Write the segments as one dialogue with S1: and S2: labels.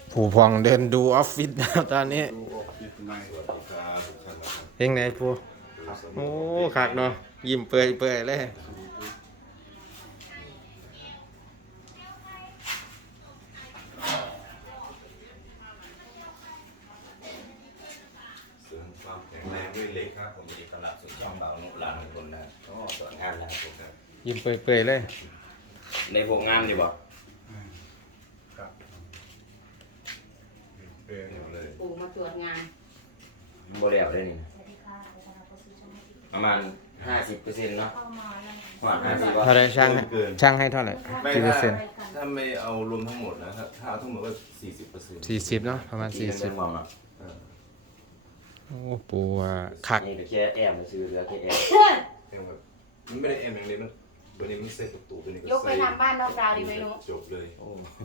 S1: ผู้พองเดินดูออฟฟิศแล้วตอนนี้
S2: ดูออกฟิตในสวัสดีครับทุกท่านนะครับ
S1: เพลงไหนผู้โอ้คักเนาะยิ้มเปื่อยๆเลย
S2: เสริมความแข็งแรงด้วยเหล็กครับผมเอกลักษณ์สุดช่องเบาหนุหลานของคนนะก็สอนงานนะครับผมครับ
S1: ยิ้มเปื่อยๆเลย
S3: ในพวกงานดีบ่
S2: ครับเป็นอยู่เลย
S4: ปู่มาตรวจงาน
S3: บ่แล้วได้นี่ประมาณ 50%เนาะว่า50ว่า
S1: เท่าไรช่างให้เท่าไหร่
S2: ไม่
S1: กี่เปอร์เซ็นต์
S2: ถ้าไม่เอารวมทั้งหมดนะครับถ้าเอาทั้งหมดก็40%
S1: 40เนาะประมาณ
S3: 40เป็นความอ่ะ
S1: โอ้ปูว่าคัก
S3: นี่ก็แค่แอมซื้อเหลือแค่แอม
S2: เองแบบมันไม่ได้เอ็มอย่างเดียวมันวันนี้มันเซ็ตประตูตัวนี้ก็
S4: ยกไปทำบ้านนอกดาวดีไหมนุ๊ก
S2: จบเลย
S3: โอ้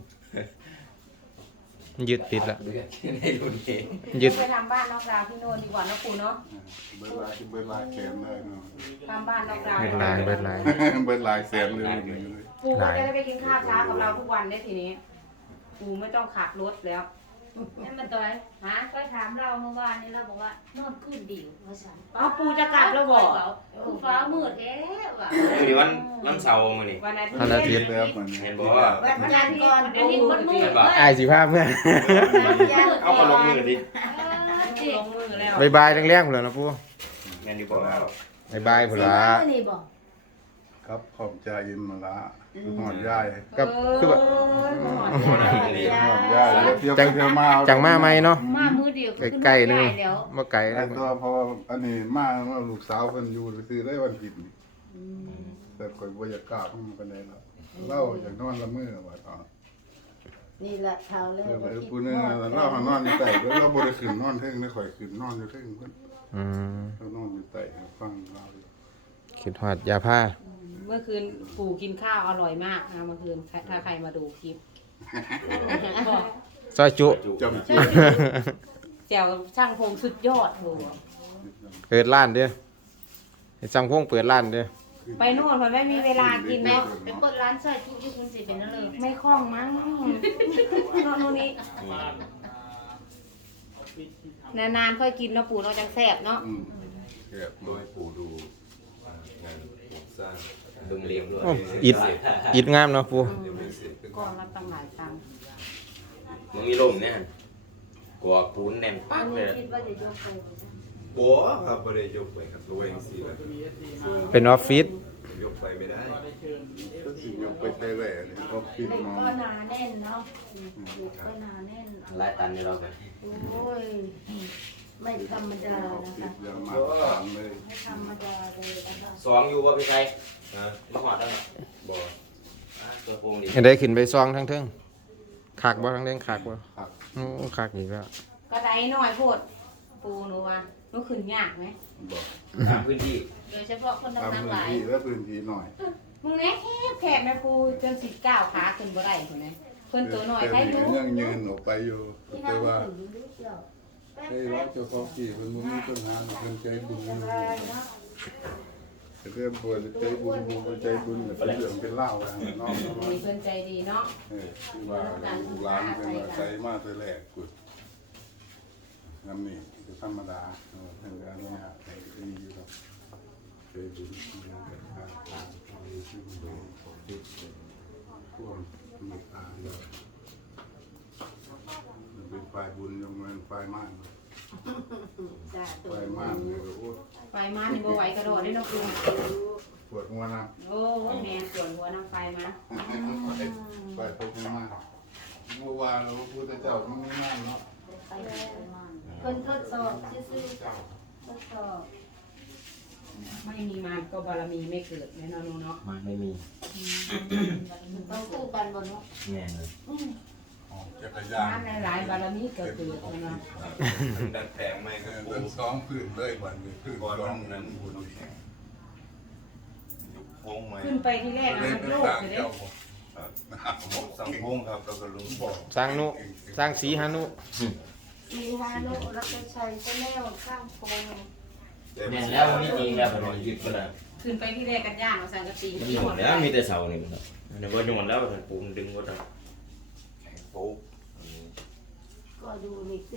S1: ยึดติดละ
S3: เดือดในรุ่นนี้
S1: ยึด
S4: ไปทำบ้านนอกดาวที่โน่นดีกว่านะปู่เนาะ
S5: เบิดลายแสนเลยเนาะ
S4: ทำบ้านนอกดาว
S1: เบิดลายเบิดลาย
S5: เบิดลายแสนเลย
S4: ปู่ก็จะได้ไปกินข้าวเช้ากับเราทุกวันได้ทีนี้ ปู่ไม่ต้องขับรถแล้ว
S6: นั่นมันตัวไหน
S4: ฮะ
S6: ก็ถามเราเมื่อวานนี้เราบอกว่านอนขึ้นดิวว่าฉัน
S4: เอาปู่จะกลับแล้วบอก
S6: คือฟ้ามืดแท้ว่ะ
S3: มื้อนี้วันเสาร์มื้อนี้
S4: วันอาทิต
S1: วันอาทิตย์
S4: ย์
S5: แล้วมัน
S3: เห็นบ่ว่า
S6: วันจันทร์ก่อนวันอาทิตย์มันมืด
S1: อายสิภาพเมื่อ
S3: เอามาลงมือดิ
S4: ลงมือแล้ว
S1: บายบายแรงๆพุ่นแล้วนะปู
S3: แม่นอยู่บ่
S1: บายพุ่นละ
S6: นี่บอก
S5: ครับขอบใจอินมาละหอดย่าย
S1: ก็คือแบบ
S5: หอดย่ายเที่ยวไปเที่ยวมา
S1: จังมาไหมเนาะ
S6: มามือเดียว
S1: ใกล้ๆนึง
S6: แล้ว
S1: บ่ไกล
S5: ไอ้
S1: นะ
S5: ตัวเพราะว่าอันนี้มาว่าลูกสาวเพิ่นอยู่ซื้อได้วันผิดแต่ข่อยบ่อยากกล้าเพิ่นปานใดแล้วเล่าอยากนอนละมื้อว่าตอน
S6: นี่แหละเท้าแล้ว
S5: ผู้นึงเล่าหานอนอยู่ใต้แล้วบ่ได้ขึ้นนอนเทิงได้ข่อยขึ้นนอนอยู่เทิงเพิ่น
S1: อืม
S5: แล้วนอนอยู่ใต้ฟังเล่า
S1: คิดฮอดยาผ้า
S4: เมื่อคืนปู่กินข้าวอร่อยมากนะเมื่อคืนถ้าใครมาดูคลิป
S1: ซอยจุ
S5: จำชื่อ
S4: แจวกับช่างพงสุดยอดโห
S1: เปิดร้านเด้อให้จังพงเปิดร้านเด้อ
S4: ไปนู่นมันไม่มีเวลากินไหม
S6: ไปเปิดร้านใส่ทุกยุคคุณสิเป็นนั่นเลย
S4: ไม่คล่องมั้งโน่นนี่นานๆค่อยกินเนาะปู่เนาะจังแซ่บเนาะ
S2: โดยปู่ดูงานปลูกสร้าง
S3: เบิ่งเรียบด้วย
S1: โอ้อิดงามเนาะปู
S2: ยังไม่เสร็จก็
S4: ก้อนละตั้งหลายตังค์
S3: มึงมีลมเนี่ยกวกปูนแน่น
S6: อั
S3: ปั
S6: น
S3: กเล
S6: นี้
S3: ย
S6: คิดว่าจะยกไป
S2: บัวครับไม่ได้ยกไปครับตัวเองสิแบบ
S1: เป็นออฟฟิศ
S2: ยกไปไม่ได้
S5: ก็สิยกไปใช้แหล่นี่ก็ปิด
S6: เด็ก
S5: นอน
S6: ก็หนาแน่นเนาะเด็กก็หนาแน่น
S3: หลายตันนี่เราไป
S6: โอ้ยไม่ธรรมดา
S5: ปิ
S6: นะคะ
S5: ดยามาตามเลย
S6: ไม่ธรรมดาเลยนะคะ
S3: สองอยู่บ่พี่ไส
S2: นะ
S3: มาหอดแล้ว
S2: บัว
S3: ตัวโปงดิ
S1: เห็นได้ขึ้นไปซองทั้งเทิงคักบ่ทั้งเทิงคักบ่
S5: ครับ
S1: โอ้คักอีกแล้ว
S4: ก็ได้น้อยโพดปูหนูว่าหนูขึ้นยากไหม
S5: บอก
S3: ตามพื้นที่
S6: โดยเฉพาะคน
S5: ตาม
S6: ทำงาน
S5: พื้
S6: ห
S5: น
S6: ลาย
S5: ที่และพื้นที่หน่อย
S4: มึงแน่แคบนะปูจน19ขาขึ้นบ่ได้คนนี้เพิ่นตัวน้อยได้
S5: แต่
S4: รู้
S5: ยังยืนออกไปอยู่
S6: ที่
S5: แต่
S6: นั่ง
S5: ว่า
S6: ถึงหรือเปล่าแป๊บ
S5: ไอ้รถเจ้าของที่เพิ่นบ่มีต้นทางเพิ่นใจบุญ
S6: สบายเนาะ
S5: แต่เรื่องบ่ใจบุญบ่ใจบุญเป็นเรื่องเป็นเล่าวแล้วเนาะ
S4: มีเพิ่นใจดีเนาะ
S5: ที่ว่าลูกหลานเพิ่นว่าใจมาแต่แรกกุดนำนี่คือธรรมดาเพิ่นก็อนุญาตให้ดีอยู่ดอกใจบุญนะครับพวกมีตาเยอะมันเป็นฝ่ายบุญยังเป็นฝ่ายมาก
S6: จ้าตัว
S5: ฝ่ายมากเลยโอ้
S4: ไฟมานี่บ่ไหวกระโดดได้เนาะปู
S5: ปวดหัวนะ
S4: โอ้แม่ปวดหัวน้ำไฟมา
S5: ฝ่ายพวกนี้มากเมื่อวานเราพูดแต่เจ้ามันไม่มากเนาะ
S6: ไปเพิ่นทดสอบซื่อๆทดสอบ
S4: ไม่มีมันก็บารมีไม่เกิดแน่นอนเนาะ
S3: มันไม่มี
S6: มันต้องคู่กันบนเนาะ
S3: แน่เลย
S5: จักรยาน
S4: น้ำหลายๆบารมีเกิดเนาะ
S2: ดันแผงไม่ก็ปู
S5: เป็นสองพื้นเลยวันนี้พื้น
S2: ก่อน
S5: สอง
S2: นั้นปูดูยกโค้งไหม
S4: ขึ้นไปที่แรกนะ
S5: เล่น
S4: มัน
S5: เป็น
S4: โลก
S5: ต่าง
S4: เลยเด้
S5: เจ้า
S2: ผมสั่งโค้งครับแล้วก็ลุงบอก
S1: สร้างนุสร้างสีหานุ
S6: สีฮานุรักชัยก็แนวข้างโพง
S3: แน่แล้วนี่จริงแล้วผมยึดไปแล้ว
S4: ขึ้นไปที่แรกกันย่างเอาสังกะสี
S3: มัน
S4: ที่
S3: ห
S4: ห
S3: ม
S4: ม
S3: ด
S4: ด
S3: แล้
S4: แล้วว
S3: มีแต่เสานี่ครับเดี๋ยวก็หมดแล้วปูนดึงก็ได้
S2: แข็งโป๊ก
S3: ส
S6: ดูนี่สิ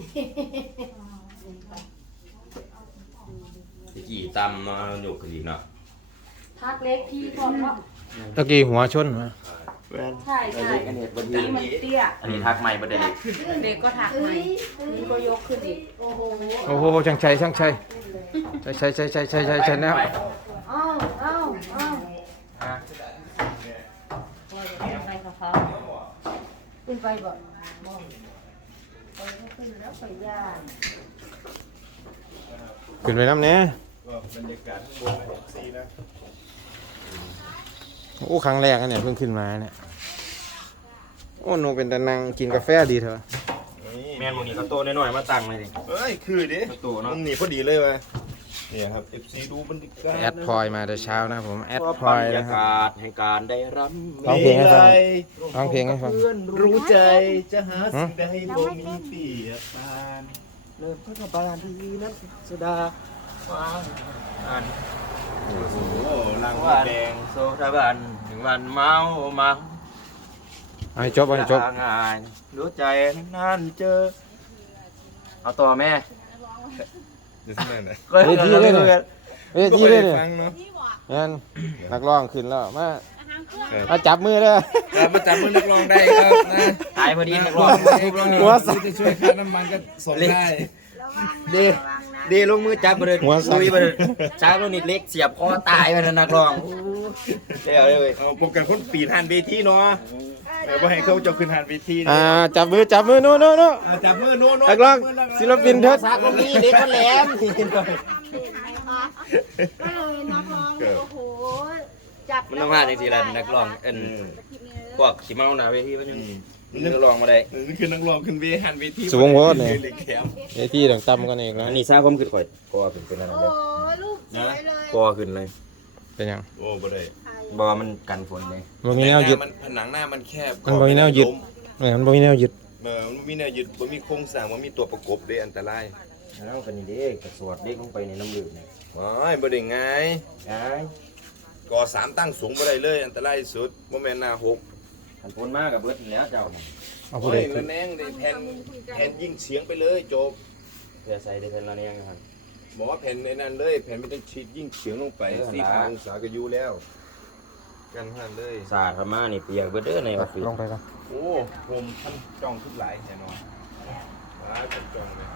S3: ตะกี้ตำมาหยกขึ้นอีกเนาะ
S6: ทักเล็กพี่ก่อนว่า
S1: ตะกี้หัวชนมา
S6: ใช่ใช่
S3: อันนี้บน
S4: นี่
S3: นี้
S4: มันเตี้ย
S3: อันนี้ทักใหม่ประเด็น
S4: เด็กก็ถักใหม่นี่ก็ยกขึ้นอีก
S6: โอ้โห
S1: โอ้โหช่างชัยช่างชัยใช่แล้ว
S6: อ้าวอ้าวอ้าว
S3: อ่ะ
S6: ไปกับเขาขึ้นไปบ่บ่ไปก็ขึ้นแล้วไปย่าน
S1: ขึ้นไปน้ำเนี้ย
S5: บรรยากาศข้างบนนะซีนะ
S1: โอ้ครั้งแรกอันเนี่ยเพิ่งขึ้นมาเนี่ยโอ้หนูเป็นตะนังกินกาแฟดีเถอะ
S3: แม่นหมูนี่เขาโตน้อยๆมาตั้งเลยดิ
S5: เฮ้ยคือดิ
S3: เขาโตเนาะ
S5: มึงหนีพอดีเลยว่ะเนี่ยครับ FC ดูบรรยากาศ
S1: แอดพลอยมาแต่เช้านะผมแอดพ
S3: บ
S1: ล
S3: ร
S1: อย
S3: ร
S1: นะ
S3: ยา
S1: ครับ
S3: กาศแห่งการได้รับ
S1: ร้องเพลงให้ฟังร้องเพลงให้ฟัง
S5: รู้ใจจะหาสิ่งใดบ่มีเปรียบปาน
S3: เริ่มพัฒนาบาลดีนักสดาว้าวอัน
S5: โอ้โหลังมด
S3: วัน
S5: แดง
S3: โซดาบันถึงวันเมามัง
S1: เอาให้จบเอาให้จบ
S3: ง่ายรู้ใจนั่นเจอเอาต่อแม่
S5: จะสนั่นนะ
S3: ก็
S1: เฮ้ยที่เลยเนี่ยเฮ้ยที่เลยเนี่ย
S5: ฟังเนาะ
S1: งั้นนักร้องขึ้นแล้วมาจับมือเลย
S5: มาจับมือนักร้องได้ครับนะ
S3: ตายพอดีนักร้อง
S1: หัวสั่น
S5: จะช่วยค่าน้ำมันก็ส่งได้
S3: เดลงมือจับมาเลย
S1: หัวสั่น
S3: ลุยมาเลยช้าโลนิดเล็กเสียบคอตายมาเลยนักร้องเดี๋ยวเลย
S5: เอาโปรแกรมคนปีนหันเวทีเนาะแต่ว่าให้เขาจะขึ้นหันเวที
S1: จับมือโน่น
S5: จับมือโน้น
S1: นักร้องศิลปินเถิด
S3: ซักลงนี้เด็กคนแหลม
S6: ก็เลยนักร้องโอ้โหจับ
S3: มันต้องพลาดจริงๆแหละนักร้องพวกขี้เมาหนาเวทีมันยังนักร้องมาได้
S5: นี่คือนักร้องขึ้นเวหันเวที
S1: สูงโพดเนี่ย
S5: เล็กแขม
S1: ไอ้ที่ต่างต่ำกันอีกนะ
S3: อันนี้ทราบผมขึ้นก่อยกอขึ้นเป็นอะไร
S6: โอ้
S3: เลย
S6: ลูกสวยเลย
S3: กอขึ้นเลย
S1: เป็นยัง
S5: โอ้บ่ได้
S3: บอมันกันฝนเลย
S1: มันมีแนวยึด
S5: มันผนังหน้ามันแคบ
S1: มันบ่มีแนวยึด มันบ่มีแนวยึด
S5: มันบ่มีแนวยึดบ่มีโครงสร้างบ่มีตัวประกบเด้อันตราย
S3: แล้วกันนี่เด็กกระสวดเด็กลงไปในน้ำลืมเนี่ย
S5: โอ้ยบ่ได้ไง
S3: ไอ้
S5: ก่อสามตั้งสูงบ่ได้เลยอันตรายที่สุดบ่แม่นหน้าหก
S3: ขันฝนมากกับเบิร์ดแล้วเจ้า
S1: เอาผู้
S5: โอ้
S1: ใด
S5: ย
S1: ขึ้
S5: ละ
S1: น
S5: แนงได้แผ่นยิงเสียงไปเลยจบ
S3: เพื่อใส่ได้เท่านั้นเองครับ
S5: บอกว่าแผ่นในนั้นเลยแผ่นไม่ต้องฉีดยิงเสียงลงไป
S3: เออ
S5: 4,000องศาก็อยู่แล้ว กันหันเลย
S3: สาดเข้ามานี่เปียกเบิร์ดเด้อในออฟฟิศ
S1: ลงไปกัน
S5: โอ้ผมท่านจองทุกหลายแน่นอนหลายผมจองเลย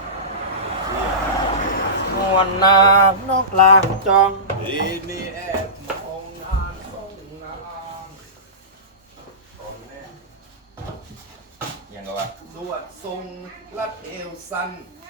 S3: มวนนานกลางจอง
S5: ทีนี้แอบมองงานส่งงานของแม่
S3: ยังก็ว่า
S5: สวดทรงรัดเอวสั้น